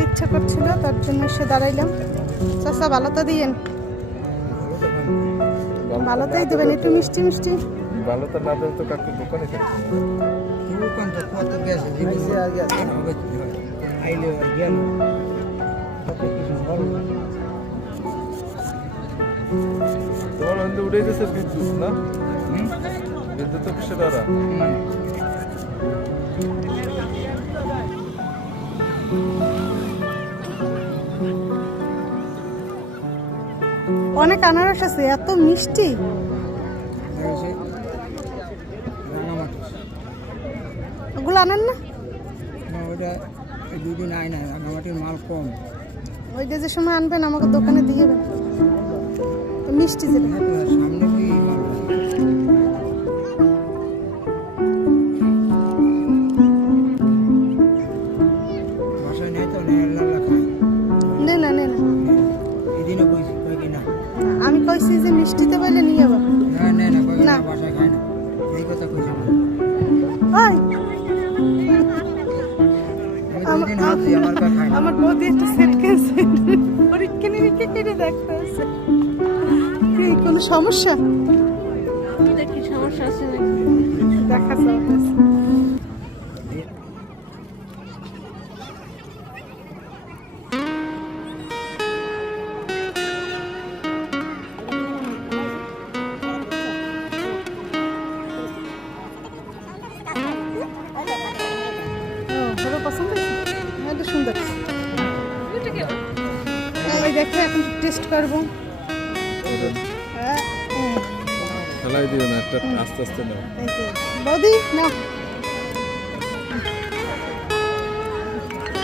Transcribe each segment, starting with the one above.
খেতে ইচ্ছা করছিল, তার জন্য এসে দাঁড়াইলাম। চাচা ভালো তো দিয়েন, ভালোটাই দেবেন, একটু মিষ্টি মিষ্টি। ভালো তো না দেন তো কাকু দোকানে দোকান তো কত গেছে জিনিসে আগে আইলে আর গেল কত কিছু ভালো। তোমার হন্দে উঠে গেছে বিদ্যুৎ না? বিদ্যুৎ অফিসে দাঁড়া অনেক আনারস আছে, এত মিষ্টি। ওগুলো আনেন না? ওটা দুদিন আয় না, রাঙামাটির মাল কম। ওইটা যে সময় আনবেন আমাকে দোকানে দিয়ে দেবেন, মিষ্টি যেটা। সামনে কি মাল বাসায় নেই তো খাই। নে না নে না, এদিনও কইছি কই কি না, আমি কইছি যে মিষ্টিতে পাইলে নিয়ে যাবো। না না না কই না। না, বাসায় খাই না, এই কথা কইছি। ওই আমি দুদিন হাঁটছি, আমার কাছে খাই না। আমার বৌদি একটা সেট কিনছে, পরীক্ষা নিরীক্ষা করে দেখতে আছে। কি কোনো সমস্যা? দেখি সমস্যা আছে নাকি দেখা চলতেছে। পছন্দ হয়েছে, এটা সুন্দর। ওই দেখো এখন টেস্ট করবো। ফেলাই দিও না, একটা আস্তে আস্তে নাও। বৌদি না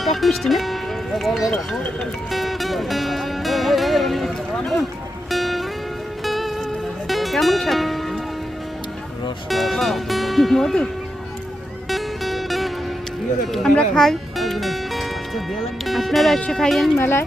টক মিষ্টি না? কেমন স্বাদ? রস মধু। আমরা খাই, আপনারা এসে খাইয়েন মেলায়।